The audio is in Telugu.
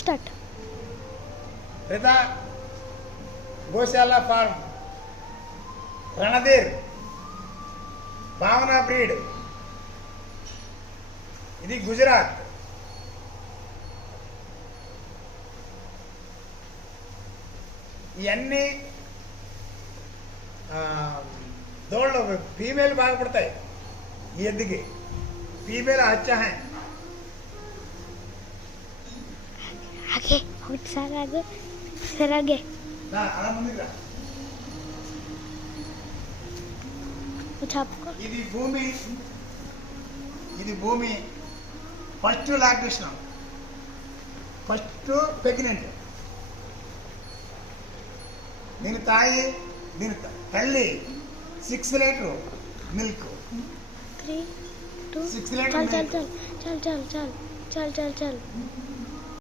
స్టార్ట్. రిదా గోశాల ఫార్మ్, రణధీర్ భావన బ్రీడ్, ఇది గుజరాత్. ఇవన్నీ దోళ్ళు ఫీమేల్ బాగా పడతాయి. ఈ ఎద్దుకి ఫీమేల్ అచ్చా హై. आगे बहुत सारा आगे सर आगे అలా ముందుకు రా. कुछ आपको ఇది భూమి ఫస్ట్ లాక్టేషన్, ఫస్ట్ ప్రెగ్నెంట్. దీని తల్లి 6 లీటర్ మిల్క్. 3 2 6 లీటర్ चल चल चल चल चल चल चल चल चल